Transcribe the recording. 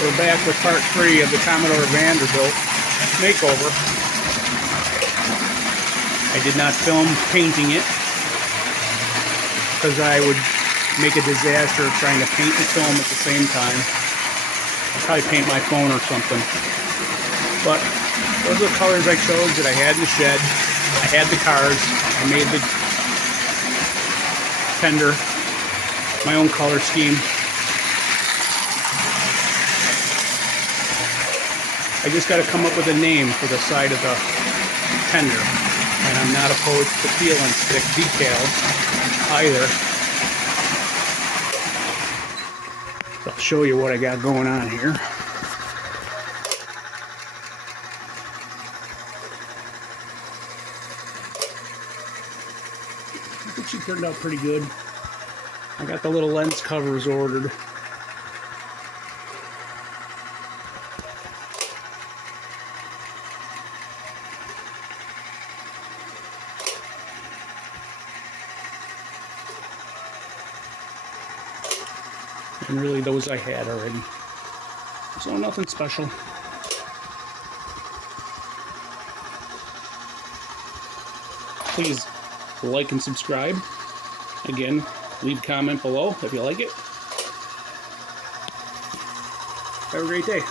We're back with part 3 of the Commodore Vanderbilt makeover. I did not film painting it because I would make a disaster trying to paint and film at the same time. I'll probably paint my phone or something. But those are the colors I chose that I had in the shed. I had the cars. I made the tender, my own color scheme. I just got to come up with a name for the side of the tender, and I'm not opposed to peel and stick decals either. So I'll show you what I got going on here. I think she turned out pretty good. I got the little lens covers ordered. And really those I had already. So nothing special. Please like and subscribe. Again, leave a comment below if you like it. Have a great day.